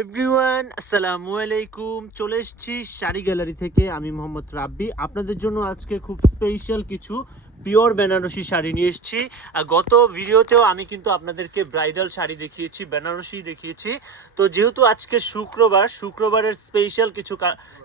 Everyone আসসালামু আলাইকুম। চলে এসেছি শাড়ি গ্যালারি থেকে। আমি মোহাম্মদ রাব্বি। আপনাদের জন্য আজকে খুব স্পেশাল কিছু পিওর বেনারসি শাড়ি নিয়ে এসেছি। গত ভিডিওতেও আমি কিন্তু আপনাদেরকে ব্রাইডাল শাড়ি দেখিয়েছি, বেনারসি দেখিয়েছি। তো যেহেতু আজকে শুক্রবার, শুক্রবারের স্পেশাল কিছু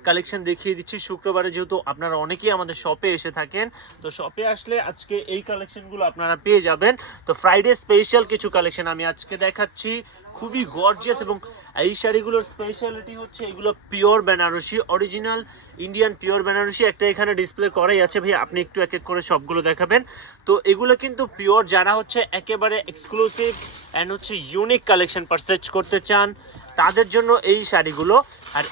কালেকশন দেখিয়ে দিচ্ছি। শুক্রবারে যেহেতু আপনারা অনেকেই আমাদের শপে এসে থাকেন, তো শপে আসলে আজকে এই কালেকশনগুলো আপনারা পেয়ে যাবেন। তো ফ্রাইডে স্পেশাল কিছু কালেকশন আমি আজকে দেখাচ্ছি। খুবই গর্জিয়াস এবং এই শাড়িগুলোর স্পেশালিটি হচ্ছে এগুলো pure Banarasi original Indian pure Banarasi একটা এখানে ডিসপ্লে করাই আছে। ভাই আপনি একটু এক এক করে সবগুলো দেখাবেন। তো এগুলো কিন্তু পিওর যারা হচ্ছে একেবারে এক্সক্লুসিভ অ্যান্ড হচ্ছে ইউনিক কালেকশন পারচেজ করতে চান, তাদের জন্য এই শাড়িগুলো। আর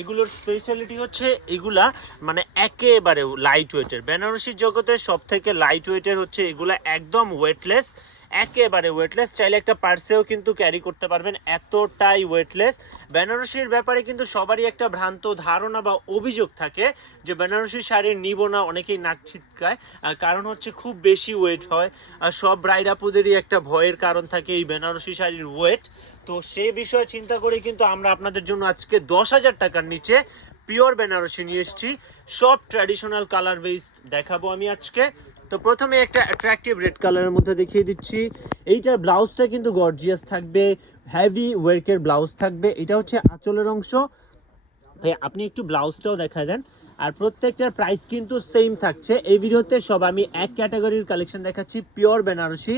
এগুলোর স্পেশালিটি হচ্ছে এগুলা মানে একেবারে লাইট ওয়েটের বেনারসির জগতে সব থেকে লাইট ওয়েটের হচ্ছে এগুলা একদম ওয়েটলেস একেবারে ওয়েটলেস চাইলে একটা পার্সেও কিন্তু ক্যারি করতে পারবেন, এতটাই ওয়েটলেস বেনারসির ব্যাপারে কিন্তু সবারই একটা ভ্রান্ত ধারণা বা অভিযোগ থাকে যে বেনারসি শাড়ি নিব না, অনেকেই নাক ছিটকায়। কারণ হচ্ছে খুব বেশি ওয়েট হয়, আর সব ব্রাইড আপুদেরই একটা ভয়ের কারণ থাকে এই বেনারসি শাড়ির ওয়েট তো সে বিষয়ে চিন্তা করে কিন্তু আমরা আপনাদের জন্য আজকে দশ হাজার টাকার নিচে পিওর বেনারসি নিয়ে এসেছি। সব ট্র্যাডিশনাল কালার বেস দেখাবো আমি আজকে। তো প্রথমে একটা অ্যাট্রাকটিভ রেড কালারের মধ্যে দেখিয়ে দিচ্ছি। এইটার ব্লাউজটা কিন্তু গর্জিয়াস থাকবে। হেভি ওয়ার্কের ব্লাউজ থাকবে। এটা হচ্ছে আঁচলের অংশ। ভাই আপনি একটু ব্লাউজটাও দেখা দেন। আর প্রত্যেকটার প্রাইস কিন্তু সেম থাকছে। এই ভিডিওতে সব আমি এক ক্যাটাগরির কালেকশন দেখাচ্ছি পিওর বেনারসি।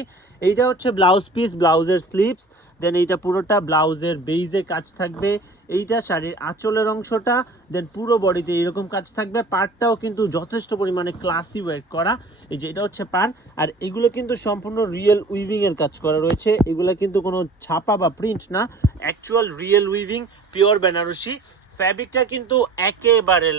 এইটা হচ্ছে ব্লাউজ পিস ব্লাউজের স্লিভস দেন এইটা পুরোটা ব্লাউজের বেইজে কাজ থাকবে। এইটা শাড়ির আঁচলের অংশটা দেন পুরো বডিতে এরকম কাজ থাকবে। পার্টটাও কিন্তু যথেষ্ট পরিমাণে ক্লাসি ওয়েট করা। এই যে এটা হচ্ছে পার আর এগুলো কিন্তু সম্পূর্ণ রিয়েল উইভিংয়ের কাজ করা রয়েছে। এগুলো কিন্তু কোনো ছাপা বা প্রিন্ট না। Actual real weaving pure Banarasi ফ্যাব্রিকটা কিন্তু একেবারে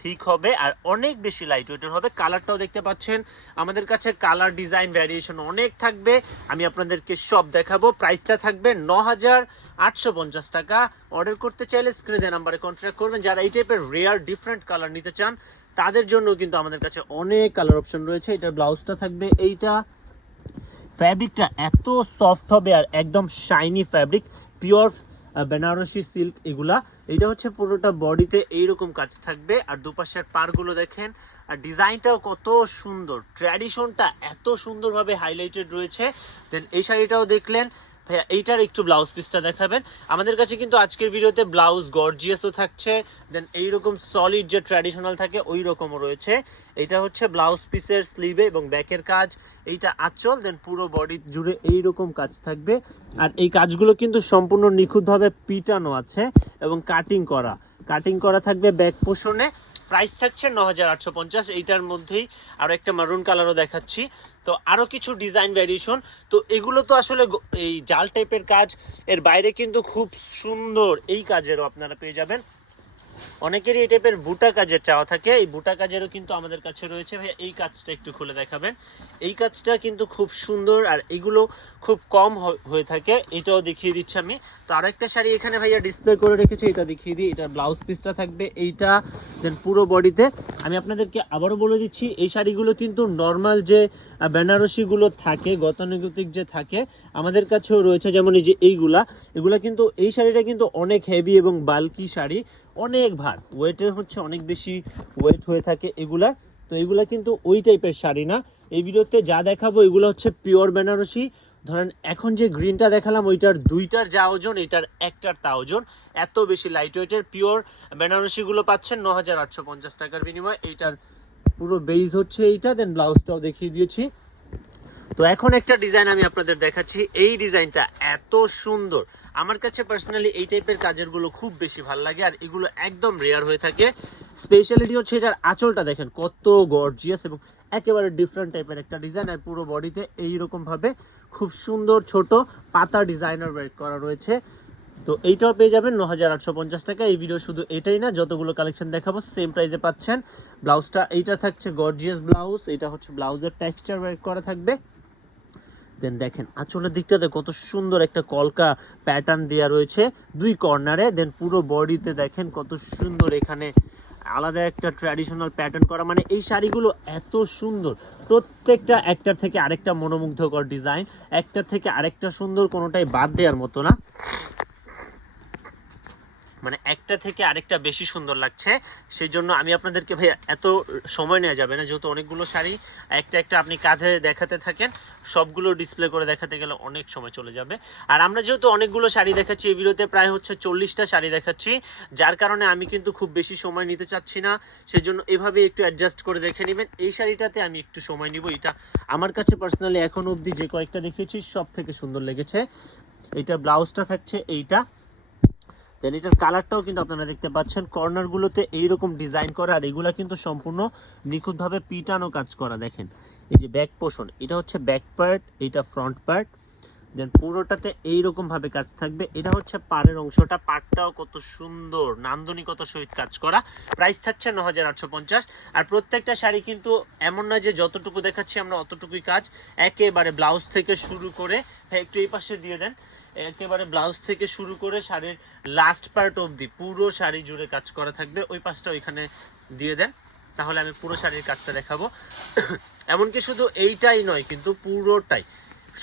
ঠিক হবে আর অনেক বেশি লাইট ওয়েটের হবে। কালারটাও দেখতে পাচ্ছেন। আমাদের কাছে কালার ডিজাইন ভ্যারিয়েশন অনেক থাকবে। আমি আপনাদেরকে সব দেখাবো। প্রাইসটা থাকবে ন হাজার আটশো পঞ্চাশ টাকা। অর্ডার করতে চাইলে স্ক্রিনে নাম্বারে কন্ট্যাক্ট করবেন। যারা এই টাইপের রেয়ার ডিফারেন্ট কালার নিতে চান, তাদের জন্য কিন্তু আমাদের কাছে অনেক কালার অপশন রয়েছে। এটার ব্লাউজটা থাকবে। এইটা ফ্যাব্রিকটা এত সফট হবে আর একদম shiny fabric pure Banarasi silk এগুলা। এটা হচ্ছে পুরোটা বডিতে এইরকম কাজ থাকবে। আর দুপাশের পারগুলো দেখেন, আর ডিজাইনটাও কত সুন্দর। ট্র্যাডিশনটা এত সুন্দরভাবে হাইলাইটেড রয়েছে। দেন এই শাড়িটাও দেখলেন ভাইয়া এইটার একটু ব্লাউজ পিসটা দেখাবেন। আমাদের কাছে কিন্তু আজকের ভিডিওতে ব্লাউজ গর্জিয়াসও থাকছে। দেন এইরকম সলিড যে ট্র্যাডিশনাল থাকে ওই রকমও রয়েছে। এটা হচ্ছে ব্লাউজ পিসের স্লিভে এবং ব্যাকের কাজ। এইটা আঁচল দেন পুরো বডি জুড়ে এইরকম কাজ থাকবে। আর এই কাজগুলো কিন্তু সম্পূর্ণ নিখুঁতভাবে পিটানো আছে এবং কাটিং করা। কাটিং করা থাকবে ব্যাক পোষণে প্রাইস থাকছে ন এইটার মধ্যেই আরও একটা মারুন কালারও দেখাচ্ছি। তো আরও কিছু ডিজাইন ভ্যারিয়েশন তো এগুলো তো আসলে এই জাল টাইপের কাজ। এর বাইরে কিন্তু খুব সুন্দর এই কাজেরও আপনারা পেয়ে যাবেন। অনেকেরই এই টাইপের বুটা কাজের চাওয়া থাকে। এই বুটা কাজেরও কিন্তু আমাদের কাছে রয়েছে। ভাই এই কাজটা একটু খুলে দেখাবেন। এই কাজটা কিন্তু খুব সুন্দর আর এগুলো খুব কম হয়ে থাকে। এটাও দেখিয়ে দিচ্ছি আমি। তো আরও একটা শাড়ি এখানে ভাইয়া ডিসপ্লে করে রেখেছি। এটা দেখিয়ে দিই। এটা ব্লাউজ পিসটা থাকবে। এইটা দেন পুরো বডিতে আমি আপনাদেরকে আবারও বলে দিচ্ছি, এই শাড়িগুলো কিন্তু নর্মাল যে বেনারসিগুলো থাকে, গতানুগতিক যে থাকে, আমাদের কাছেও রয়েছে। যেমন এই যে এইগুলা, এগুলা কিন্তু, এই শাড়িটা কিন্তু অনেক হেভি এবং বাল্কি শাড়ি। অনেক ভার ওয়েটের হচ্ছে অনেক বেশি ওয়েট হয়ে থাকে এগুলার তো এগুলা কিন্তু ওই টাইপের শাড়ি না। এই ভিডিওতে যা দেখাবো, এগুলো হচ্ছে পিওর বেনারসি। ধরেন, এখন যে গ্রিনটা দেখালাম, ওইটার দুইটার যা ওজন, এটার একটার তা ওজন। এত বেশি লাইট ওয়েটের পিওর বেনারসিগুলো পাচ্ছেন ন হাজার আটশো পঞ্চাশ টাকার বিনিময়ে। এইটার পুরো বেইজ হচ্ছে এইটা দেন ব্লাউজটাও দেখিয়ে দিয়েছি। তো এখন একটা ডিজাইন আমি আপনাদের দেখাচ্ছি। এই ডিজাইনটা এত সুন্দর। আমার কাছে পার্সোনালি এই টাইপের কাজেরগুলো খুব বেশি ভালো লাগে আর এগুলো একদম রেয়ার হয়ে থাকে। স্পেশালিটি হচ্ছে এটার আঁচলটা দেখেন, কত গর্জিয়াস এবং একেবারে ডিফারেন্ট টাইপের একটা ডিজাইন আর পুরো বডিতে এইরকম ভাবে খুব সুন্দর ছোট পাতা ডিজাইনার ওয়ার্ক করা রয়েছে। তো এইটাও পেয়ে যাবেন ন হাজার আটশো পঞ্চাশ টাকা। এই ভিডিও শুধু এটাই না, যতগুলো কালেকশন দেখাবো সেম প্রাইসে পাচ্ছেন। ব্লাউজটা এইটা থাকছে গর্জিয়াস ব্লাউজ এটা হচ্ছে ব্লাউজের টেক্সচার ওয়ার্ক করা থাকবে। দেন দেখেন, আঁচলের দিকটাতে কত সুন্দর একটা কলকা প্যাটার্ন দেওয়া রয়েছে দুই কর্নারে দেন পুরো বডিতে দেখেন কত সুন্দর এখানে আলাদা একটা ট্র্যাডিশনাল প্যাটার্ন করা। মানে এই শাড়িগুলো এত সুন্দর। প্রত্যেকটা একটার থেকে আরেকটা মনোমুগ্ধকর ডিজাইন একটা থেকে আরেকটা সুন্দর কোনোটাই বাদ দেওয়ার মতো না। মানে একটা থেকে আরেকটা বেশি সুন্দর লাগছে। সেই জন্য আমি আপনাদেরকে ভাই এত সময় নেওয়া যাবে না। যেহেতু অনেকগুলো শাড়ি, একটা একটা আপনি কাঁধে দেখাতে থাকেন, সবগুলো ডিসপ্লে করে দেখাতে গেলে অনেক সময় চলে যাবে। আর আমরা যেহেতু অনেকগুলো শাড়ি দেখাচ্ছি, এই ভিডিওতে প্রায় হচ্ছে চল্লিশটা শাড়ি দেখাচ্ছি। যার কারণে আমি কিন্তু খুব বেশি সময় নিতে চাচ্ছি না। সেই জন্য এভাবে একটু অ্যাডজাস্ট করে দেখে নেবেন। এই শাড়িটাতে আমি একটু সময় নিব। এটা আমার কাছে পার্সোনালি এখন অবধি যে কয়েকটা দেখেছি সব থেকে সুন্দর লেগেছে। এটা ব্লাউজটা থাকছে এইটা। দেন এটার কালারটাও কিন্তু আপনারা দেখতে পাচ্ছেন। কর্নারগুলোতে এইরকম ডিজাইন করা আর এগুলা কিন্তু সম্পূর্ণ নিখুঁতভাবে পিটানো কাজ করা, দেখেন। এই যে ব্যাক পোর্শন এটা হচ্ছে ব্যাক পার্ট এটা ফ্রন্ট পার্ট দেন পুরোটাতে এইরকম ভাবে কাজ থাকবে। এটা হচ্ছে পাড়ের অংশটা। পাড়টাও কত সুন্দর, নান্দনিকত সহিত কাজ করা। প্রাইস থাকছে ন আর প্রত্যেকটা শাড়ি কিন্তু এমন না যে যতটুকু দেখাচ্ছি আমরা অতটুকুই কাজ। একেবারে ব্লাউজ থেকে শুরু করে হ্যাঁ একটু এই পাশে দিয়ে দেন। একেবারে ব্লাউজ থেকে শুরু করে শাড়ির লাস্ট পার্ট অবধি পুরো শাড়ি জুড়ে কাজ করা থাকবে। ওই পাশটা ওইখানে দিয়ে দেন, তাহলে আমি পুরো শাড়ির কাজটা দেখাবো। এমনকি শুধু এইটাই নয়, কিন্তু পুরোটাই।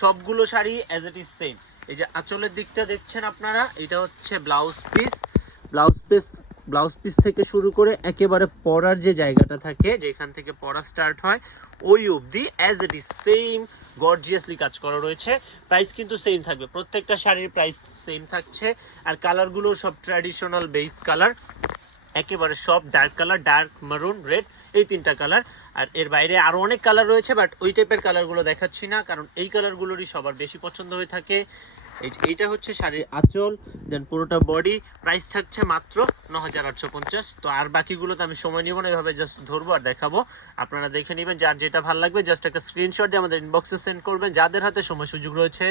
সবগুলো sari as it is same এই যে আঁচলের দিকটা দেখছেন আপনারা, এটা হচ্ছে blouse piece blouse piece blouse piece থেকে শুরু করে একেবারে পরার যে জায়গাটা থাকে, যেখান থেকে পরা স্টার্ট হয়, ওই অবধি as it is same gorgeously কাজ করা রয়েছে। প্রাইস কিন্তু সেম থাকবে। প্রত্যেকটা শাড়ির প্রাইস সেম থাকছে। আর কালারগুলো সব ট্র্যাডিশনাল বেস কালার একেবারে সব dark colour dark maroon red এই তিনটা কালার আর এর বাইরে আরও অনেক কালার রয়েছে বাট ওই টাইপের কালারগুলো দেখাচ্ছি না, কারণ এই কালারগুলোরই সবার বেশি পছন্দ হয়ে থাকে। এইটা হচ্ছে শাড়ির আঁচল দেন পুরোটা বডি প্রাইস থাকছে মাত্র ন তো আর বাকিগুলোতে আমি সময় নিব না, এভাবে জাস্ট ধরবো আর দেখাবো। আপনারা দেখে নেবেন, যার যেটা ভালো লাগবে জাস্ট একটা স্ক্রিনশট দিয়ে আমাদের ইনবক্সে সেন্ড করবেন। যাদের হাতে সময় সুযোগ রয়েছে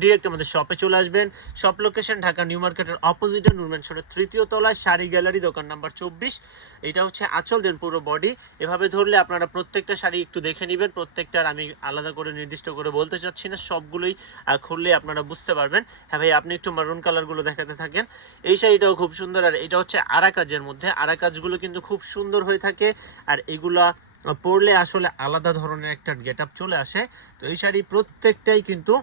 ডিরেক্ট আমাদের শপে চলে আসবেন। শপ লোকেশন ঢাকা নিউ মার্কেটের অপোজিটে নুরম্যান শোরের তৃতীয় তলায়, শাড়ি গ্যালারি দোকান নাম্বার চব্বিশ। এটা হচ্ছে আঁচল দেন পুরো বডি এভাবে ধরলে আপনারা প্রত্যেকটা শাড়ি একটু দেখে নেবেন। প্রত্যেকটার আমি আলাদা করে, নির্দিষ্ট করে বলতে চাচ্ছি না। সবগুলোই খুললে আপনারা বুঝতে পারবেন। হ্যাঁ ভাই, আপনি একটু মারুন কালারগুলো দেখাতে থাকেন। এই শাড়িটাও খুব সুন্দর আর এটা হচ্ছে আরা কাজের মধ্যে। আরা কাজগুলো কিন্তু খুব সুন্দর হয়ে থাকে আর এগুলা পরলে আসলে আলাদা ধরনের একটা গেট চলে আসে। তো এই শাড়ি প্রত্যেকটাই কিন্তু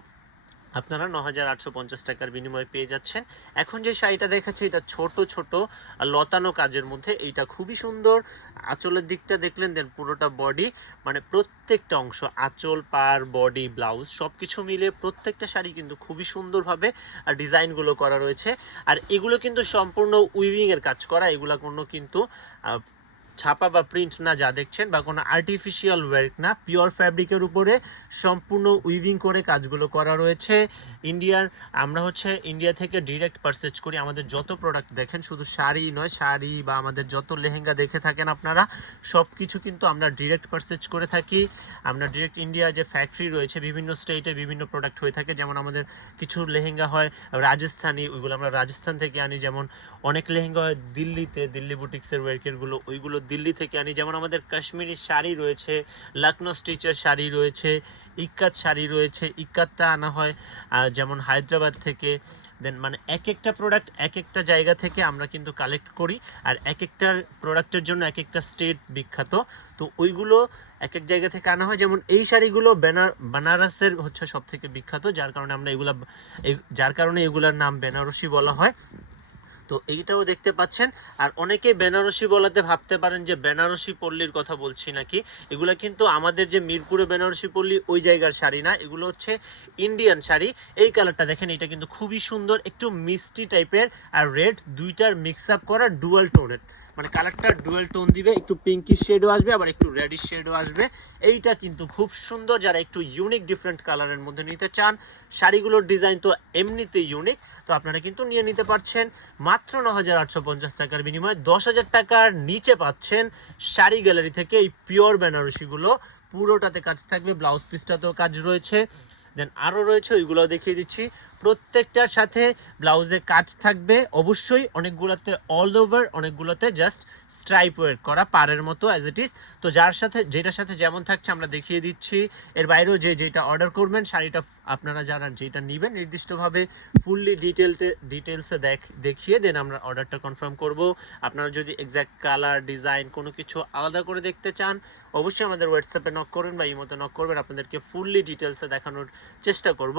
আপনারা ন হাজার আটশো পঞ্চাশ টাকার বিনিময়ে পেয়ে যাচ্ছেন। এখন যে শাড়িটা দেখাচ্ছে, এটা ছোট ছোট লতানো কাজের মধ্যে এইটা খুবই সুন্দর। আঁচলের দিকটা দেখলেন, দেন পুরোটা বডি মানে প্রত্যেকটা অংশ, আঁচল, পার, বডি, ব্লাউজ সব কিছু মিলে প্রত্যেকটা শাড়ি কিন্তু খুবই সুন্দরভাবে ডিজাইনগুলো করা রয়েছে। আর এগুলো কিন্তু সম্পূর্ণ উইভিংয়ের কাজ করা, এগুলো কোনো কিন্তু ছাপা বা প্রিন্ট না যা দেখছেন বা কোনো আর্টিফিশিয়াল ওয়ার্ক না পিওর ফ্যাব্রিকের উপরে সম্পূর্ণ উইভিং করে কাজগুলো করা রয়েছে। ইন্ডিয়ার, আমরা হচ্ছে ইন্ডিয়া থেকে ডিরেক্ট পারচেজ করি। আমাদের যত প্রোডাক্ট দেখেন, শুধু শাড়ি নয়, শাড়ি বা আমাদের যত লেহেঙ্গা দেখে থাকেন আপনারা সব কিছু কিন্তু আমরা ডিরেক্ট পারচেজ করে থাকি। আমরা ডিরেক্ট ইন্ডিয়ার যে ফ্যাক্টরি রয়েছে, বিভিন্ন স্টেটে বিভিন্ন প্রোডাক্ট হয়ে থাকে। যেমন আমাদের কিছু লেহেঙ্গা হয় রাজস্থানি, ওইগুলো আমরা রাজস্থান থেকে আনি। যেমন অনেক লেহেঙ্গা হয় দিল্লিতে, দিল্লি বুটিক্সের ওয়ার্কেরগুলো ওইগুলো দিল্লি থেকে আনি। যেমন আমাদের কাশ্মীরি শাড়ি রয়েছে লখনৌ স্টিচের শাড়ি রয়েছে, ইক্কাত শাড়ি রয়েছে, ইক্কাতটা আনা হয় যেমন হায়দ্রাবাদ থেকে। দেন মানে এক একটা প্রোডাক্ট এক একটা জায়গা থেকে আমরা কিন্তু কালেক্ট করি, আর এক একটা প্রোডাক্টের জন্য এক একটা স্টেট বিখ্যাত। তো ওইগুলো এক এক জায়গা থেকে আনা হয়। যেমন এই শাড়িগুলো বেনার, বেনারসের হচ্ছে সব থেকে বিখ্যাত, যার কারণে আমরা এগুলা যার কারণে এগুলার নাম বেনারসি বলা হয়। তো এইটাও দেখতে পাচ্ছেন। আর অনেকে বেনারসি বলাতে ভাবতে পারেন যে বেনারসি পল্লীর কথা বলছি নাকি? এগুলো কিন্তু আমাদের যে মিরপুরে বেনারসি পল্লী, ওই জায়গার শাড়ি না, এগুলো হচ্ছে ইন্ডিয়ান শাড়ি। এই কালারটা দেখেন, এটা কিন্তু খুবই সুন্দর, একটু মিষ্টি টাইপের, আর রেড, দুইটার মিক্স আপ করা ডুয়াল টোনের মানে কালারটা ডুয়েল টোন দিবে, একটু পিঙ্কি শেডও আসবে, আবার একটু রেডিশ শেডও আসবে। এইটা কিন্তু খুব সুন্দর, যারা একটু ইউনিক ডিফারেন্ট কালারের মধ্যে নিতে চান, শাড়িগুলোর ডিজাইন তো এমনিতেই ইউনিক তো আপনারা কিন্তু নিয়ে নিতে পারছেন মাত্র ন হাজার আটশো পঞ্চাশ টাকার বিনিময়ে দশ হাজার টাকার নিচে পাচ্ছেন শাড়ি গ্যালারি থেকে এই পিওর বেনারসিগুলো। পুরোটাতে কাজ থাকবে, ব্লাউজ পিসটাতেও কাজ রয়েছে। দেন আরও রয়েছে ওইগুলো দেখিয়ে দিচ্ছি। প্রত্যেকটার সাথে ব্লাউজে কাজ থাকবে। অবশ্যই অনেকগুলোতে অল ওভার অনেকগুলোতে জাস্ট স্ট্রাইপ ওয়ার্ক করা, পাড়ের মতো অ্যাজ ইট ইজ তো যার সাথে, যেটার সাথে যেমন থাকছে, আমরা দেখিয়ে দিচ্ছি। এর বাইরেও যে যেটা অর্ডার করবেন, শাড়িটা আপনারা যারা যেটা নেবেন, নির্দিষ্টভাবে ফুললি ডিটেলতে ডিটেলসে দেখ দেখিয়ে দেন আমরা অর্ডারটা কনফার্ম করব। আপনারা যদি এক্স্যাক্ট কালার ডিজাইন কোনো কিছু আলাদা করে দেখতে চান, অবশ্যই আমাদের হোয়াটসঅ্যাপে নক করবেন বা ইমোতে নক করবেন। আপনাদেরকে ফুললি ডিটেলসে দেখানোর চেষ্টা করব।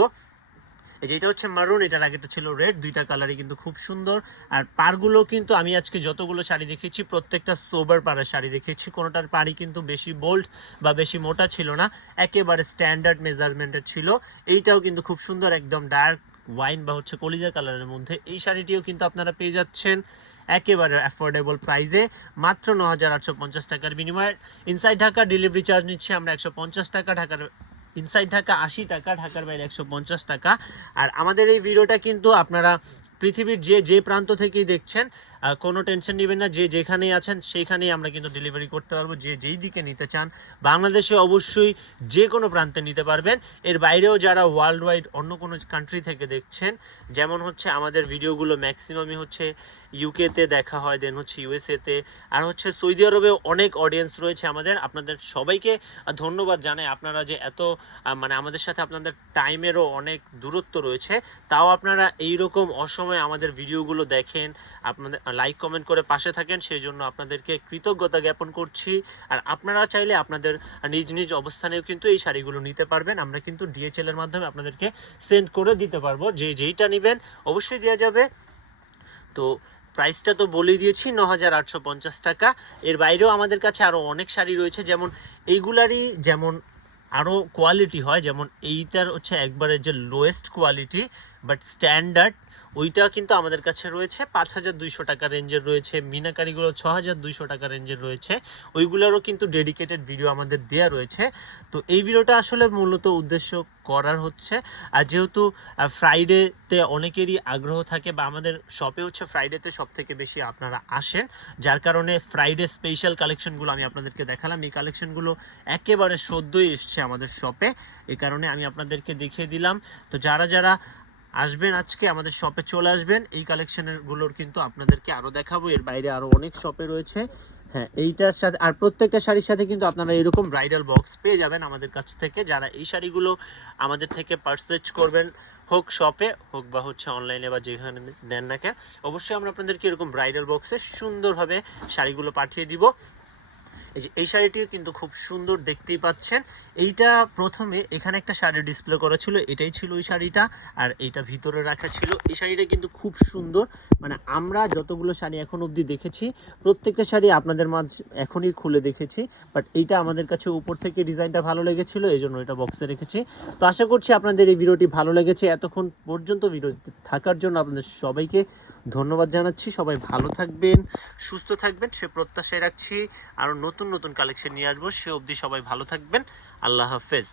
এই যে এটা হচ্ছে মারুন এটার আগেটা ছিল রেড দুইটা কালারই কিন্তু খুব সুন্দর। আর পারগুলো কিন্তু আমি আজকে যতগুলো শাড়ি দেখেছি, প্রত্যেকটা সোবার পাড়ের শাড়ি দেখেছি। কোনোটার পাড়ি কিন্তু বেশি বোল্ড বা বেশি মোটা ছিল না, একেবারে স্ট্যান্ডার্ড মেজারমেন্টের ছিল। এইটাও কিন্তু খুব সুন্দর, একদম ডার্ক ওয়াইন বা হচ্ছে কলিজা কালারের মধ্যে। এই শাড়িটিও কিন্তু আপনারা পেয়ে যাচ্ছেন একেবারে অ্যাফোর্ডেবল প্রাইসে মাত্র ন হাজার আটশো পঞ্চাশ টাকার বিনিময়ে। ইনসাইড ঢাকা ডেলিভারি চার্জ নিচ্ছি আমরা একশো পঞ্চাশ টাকা, ঢাকার ইনসাইড ঢাকা আশি টাকা, ঢাকার বাইরে একশো পঞ্চাশ টাকা। আর আমাদের এই ভিডিওটা কিন্তু আপনারা পৃথিবীর যে যে প্রান্ত থেকেই দেখছেন কোনো টেনশন নেবেন না, যে যেখানেই আছেন সেইখানেই আমরা কিন্তু ডেলিভারি করতে পারব, যে যেই দিকে নিতে চান। বাংলাদেশে অবশ্যই যে কোনো প্রান্তে নিতে পারবেন। এর বাইরেও যারা ওয়ার্ল্ড ওয়াইড অন্য কোনো কান্ট্রি থেকে দেখছেন, যেমন হচ্ছে আমাদের ভিডিওগুলো ম্যাক্সিমামই হচ্ছে ইউকেতে দেখা হয় দেন হচ্ছে ইউএসএতে আর হচ্ছে সৌদি আরবেও অনেক অডিয়েন্স রয়েছে আমাদের। আপনাদের সবাইকে ধন্যবাদ জানাই। আপনারা যে এত মানে আমাদের সাথে আপনাদের টাইমেরও অনেক দূরত্ব রয়েছে, তাও আপনারা এই রকম আমাদের ভিডিওগুলো দেখেন, আপনাদের লাইক কমেন্ট করে পাশে থাকেন সেই জন্য আপনাদেরকে কৃতজ্ঞতা জ্ঞাপন করছি। আর আপনারা চাইলে আপনাদের নিজ নিজ অবস্থানেও কিন্তু এই শাড়িগুলো নিতে পারবেন। আমরা কিন্তু ডিএচএল এর মাধ্যমে আপনাদেরকে সেন্ড করে দিতে পারব। যে যেইটা নেবেন, অবশ্যই দেওয়া যাবে। তো প্রাইসটা তো বলেই দিয়েছি ন টাকা। এর বাইরেও আমাদের কাছে আরও অনেক শাড়ি রয়েছে, যেমন এইগুলারই যেমন আরও কোয়ালিটি হয়, যেমন এইটার হচ্ছে একবারে যে লোয়েস্ট কোয়ালিটি বাট স্ট্যান্ডার্ড, ওইটা কিন্তু আমাদের কাছে রয়েছে। পাঁচ হাজার দুইশো টাকা রেঞ্জের রয়েছে। মিনাকারিগুলো ছ হাজার দুইশো টাকা রেঞ্জের রয়েছে। ওইগুলোরও কিন্তু ডেডিকেটেড ভিডিও আমাদের দেয়া রয়েছে। তো এই ভিডিওটা আসলে মূলত উদ্দেশ্য করার হচ্ছে। আর যেহেতু ফ্রাইডেতে অনেকেরই আগ্রহ থাকে বা আমাদের শপে হচ্ছে ফ্রাইডেতে সব থেকে বেশি আপনারা আসেন। যার কারণে ফ্রাইডে স্পেশাল কালেকশনগুলো আমি আপনাদেরকে দেখালাম। এই কালেকশনগুলো একেবারে সদ্যই এসছে আমাদের শপে এই কারণে আমি আপনাদেরকে দেখিয়ে দিলাম। তো যারা যারা আসবেন আজকে, আমাদের শপে চলে আসবেন। এই কালেকশনেরগুলোর কিন্তু আপনাদেরকে আরও দেখাবো। এর বাইরে আরও অনেক শপে রয়েছে। হ্যাঁ এইটার সাথে, আর প্রত্যেকটা শাড়ির সাথে কিন্তু আপনারা এরকম ব্রাইডাল বক্স পেয়ে যাবেন আমাদের কাছ থেকে। যারা এই শাড়িগুলো আমাদের থেকে পারচেজ করবেন, হোক শপে হোক বা হচ্ছে অনলাইনে বা যেখানে নেন না কেন, অবশ্যই আমরা আপনাদেরকে এরকম ব্রাইডাল বক্সে সুন্দরভাবে শাড়িগুলো পাঠিয়ে দিব। এই যে, এই শাড়িটিও কিন্তু খুব সুন্দর দেখতেই পাচ্ছেন। এইটা প্রথমে এখানে একটা শাড়ি ডিসপ্লে করা ছিল, এটাই ছিল ওই শাড়িটা, আর এইটা ভিতরে রাখা ছিল। এই শাড়িটা কিন্তু খুব সুন্দর। মানে আমরা যতগুলো শাড়ি এখন অবধি দেখেছি, প্রত্যেকটা শাড়ি আপনাদের মাঝে, এখনই খুলে দেখেছি বাট এইটা আমাদের কাছে উপর থেকে ডিজাইনটা ভালো লেগেছিল, এই জন্য এটা বক্সে রেখেছি। তো আশা করছি আপনাদের এই ভিডিওটি ভালো লেগেছে। এতক্ষণ পর্যন্ত ভিডিওতে থাকার জন্য আপনাদের সবাইকে ধন্যবাদ জানাচ্ছি। সবাই ভালো থাকবেন, সুস্থ থাকবেন, সে প্রত্যাশায় রাখছি। আরও নতুন নতুন কালেকশন নিয়ে আসব, সে অবধি সবাই ভালো থাকবেন। আল্লাহ হাফেজ।